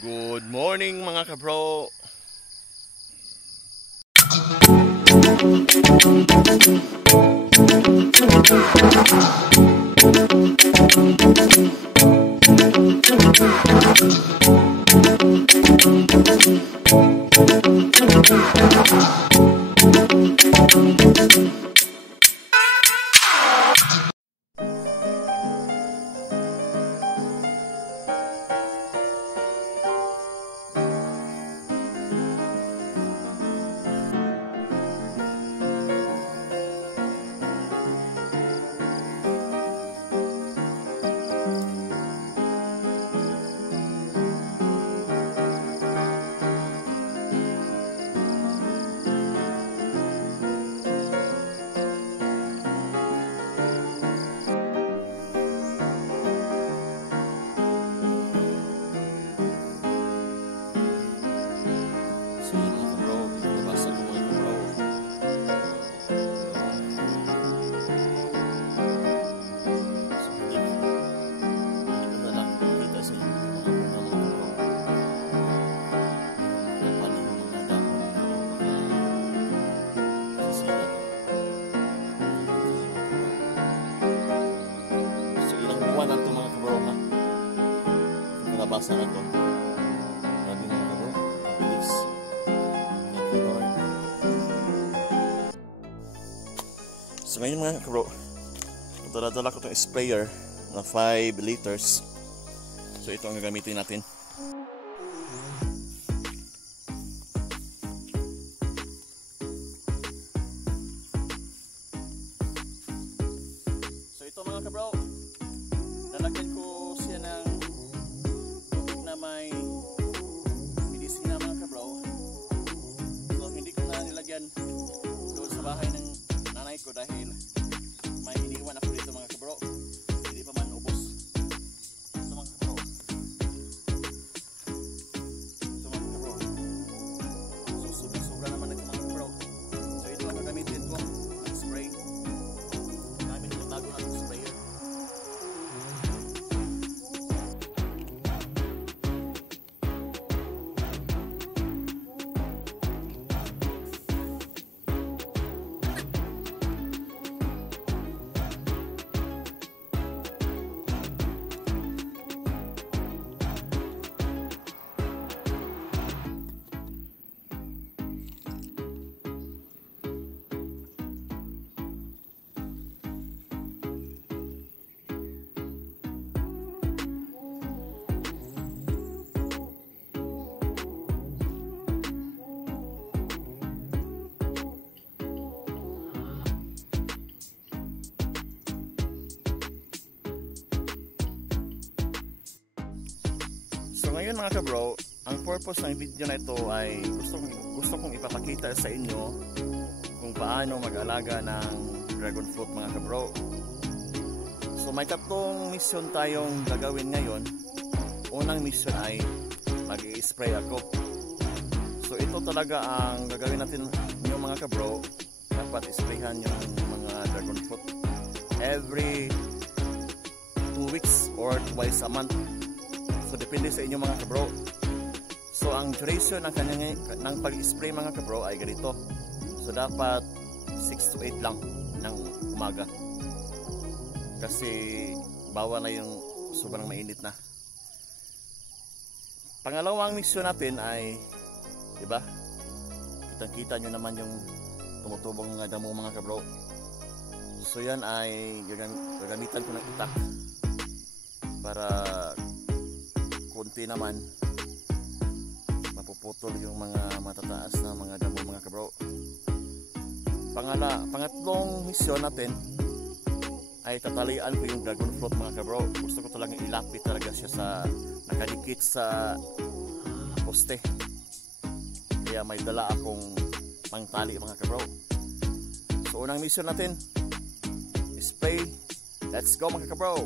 Good morning mga kabro. Nabasa na to. Grabe mga kabro. Mabilis. Thank you Lord. So ngayon mga kabro, dala-dala ko itong sprayer na 5 liters. So ito ang gagamitin natin. So ito mga kabro, lalagyan ko siya ng may medisina mga kabro. So hindi ko na nilagyan doon sa bahay ng nanay ko dahil may iniwan ako dito mga kabro. Hindi pa man ubos. So mga kabro, so sobra naman ito mga kabro. So ito ang gagamitin ko, ang spray. Gamit yung bago natin sprayer. So ngayon mga kabro, ang purpose ng video na ito ay gusto kong ipapakita sa inyo kung paano mag-alaga ng dragon fruit mga kabro. So may tatlong mission tayong gagawin ngayon. Unang mission ay mag-i-spray ako. So ito talaga ang gagawin natin yung mga kabro. Dapat isprayhan yung mga dragon fruit every 2 weeks or twice a month. So depende sa inyo mga kabro. So ang duration ng pag-spray mga kabro ay ganito. So dapat 6 to 8 lang ng umaga. Kasi bawal na yung sobrang mainit na. Pangalawang mission natin ay, diba? Kitang-kita nyo naman yung tumutubong nga damo mga kabro. So yan ay gagamitan ko ng itak para konti naman mapuputol yung mga matataas na mga damo mga kabro. Pangatlong mission natin ay tatalian ko yung dragon fruit mga kabro. Gusto ko talagang ilapit talaga siya sa nakadikit sa poste. Kaya may dala akong pangtali mga kabro. So unang mission natin, spray. Let's go mga kabro.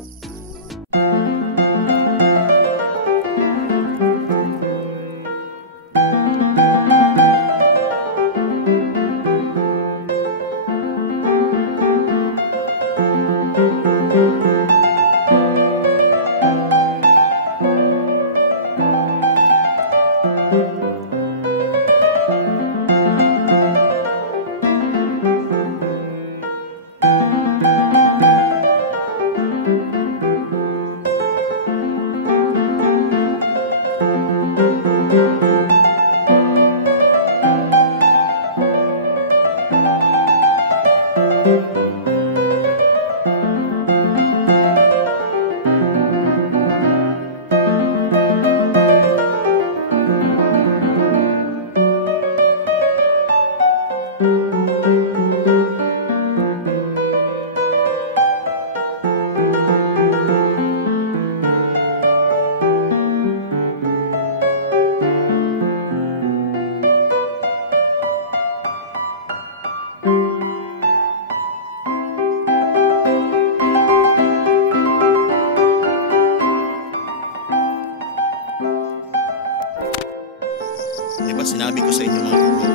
Di ba sinabi ko sa inyo mga kabro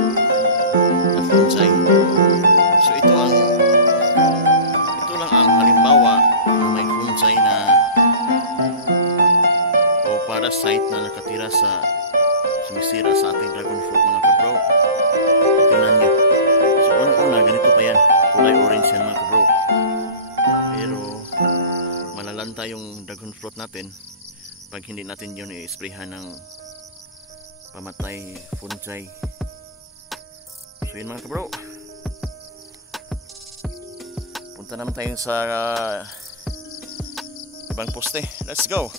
na fungi? So ito lang ang halimbawa na may fungi na o parasite na nakatira sa sumisira sa ating dragon fruit mga kabro. Tingnan nyo. So unang-una ganito pa yan. Kulay orange yan mga kabro. Pero malalanta yung dragon fruit natin pag hindi natin yun i-sprayhan ng pamatay fungi. So yun mga kabro, punta naman tayo sa ibang poste. Let's go.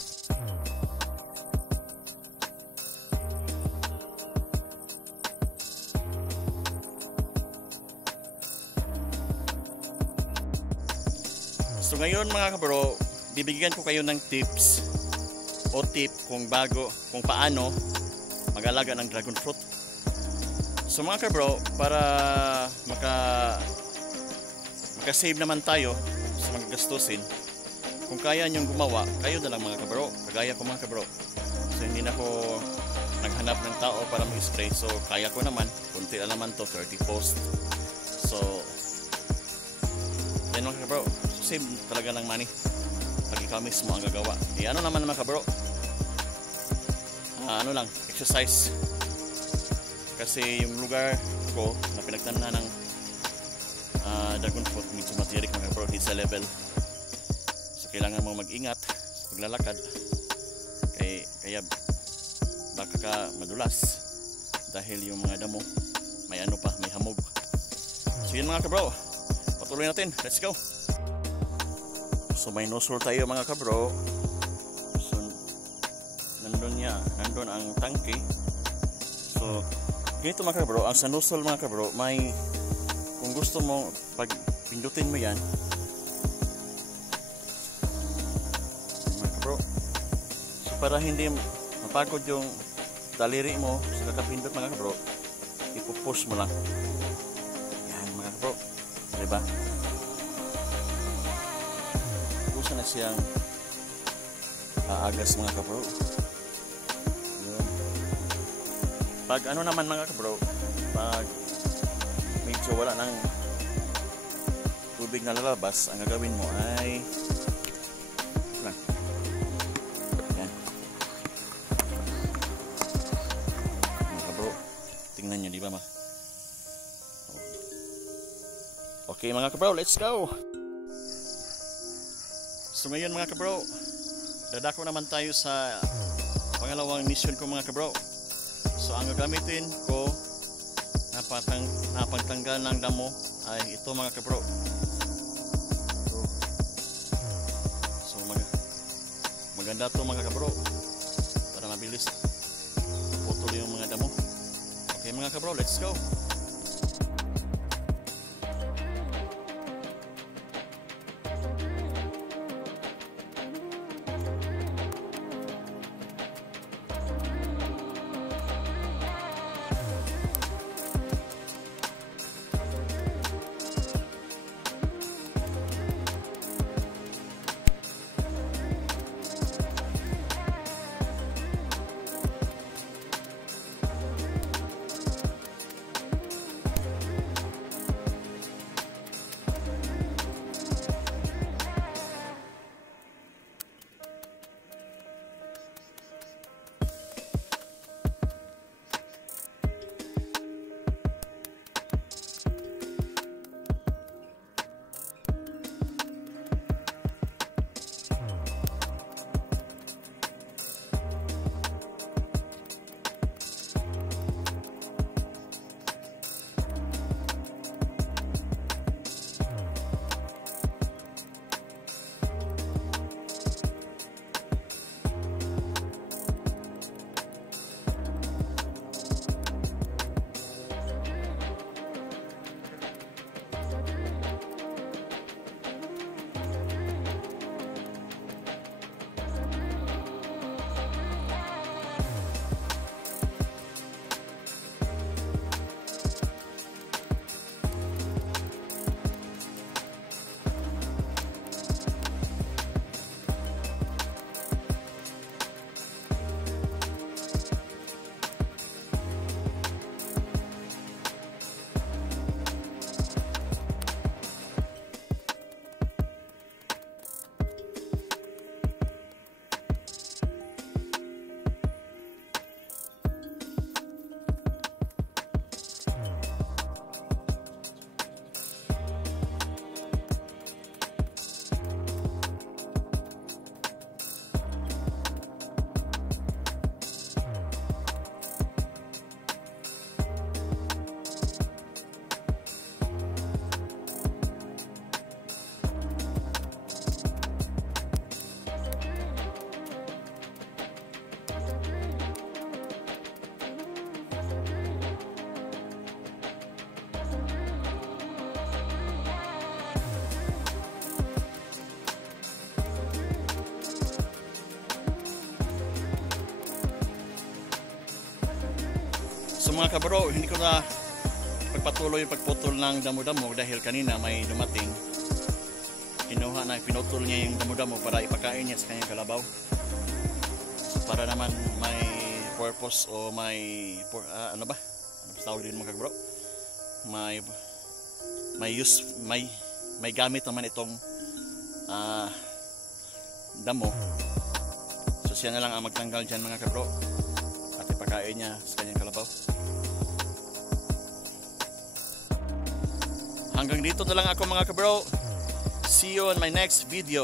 So ngayon mga kabro, bibigyan ko kayo ng tips o tip kung paano mag-alaga ng dragon fruit. So mga kabro, para maka-save naman tayo sa mga gastusin, kung kaya nyong gumawa, kayo na lang mga kabro, kagaya ko mga kabro. So hindi na ako naghanap ng tao para mag-spray, so kaya ko naman, kunti lang naman to, 30 post. So yan mga kabro, so save talaga ng money pag ikaw mismo ang gagawa. Ano naman mga kabro, ano lang, exercise. Kasi yung lugar ko na pinagtanan ng dragon fruit medyo matirik mga kabro, hindi sa level. So kailangan mo mag-ingat sa paglalakad. Kaya baka ka madulas dahil yung mga damo may hamog. So yun mga kabro, patuloy natin, let's go. So may nozzle tayo mga kabro. So nandun ang tangke. So ganito mga kabro, ang sa nozzle mga kabro, may, kung gusto mo, pag pindutin mo yan mga kabro, so para hindi mapagod yung daliri mo sa kakapindot mga kabro, ipupush mo lang yan mga kabro, diba? Gusto na siyang aagas mga kabro. Pag ano naman mga kabro, pag medyo wala ng tubig na lalabas, ang gagawin mo ay yan mga kabro, tingnan nyo, di ba okay mga kabro, let's go. So ngayon mga kabro, dadako naman tayo sa pangalawang mission ko mga kabro. So ang gagamitin ko na pagtanggal ng damo ay ito mga kabro. So maganda to mga kabro para mabilis putol yung mga damo. Okay mga kabro, let's go. So mga kabro, hindi ko na pagpatuloy yung pagputol ng damo-damo dahil kanina may dumating. Kinuha na, pinutol niya yung damo-damo para ipakain niya sa kanyang kalabaw. Para naman may purpose o may ano ba? Ano tawag din mga kabro? May use, may gamit naman itong damo. So siya na lang ang magtanggal dyan mga kabro at ipakain niya sa kanyang kalabaw. Hanggang dito na lang ako mga kabro. See you on my next video.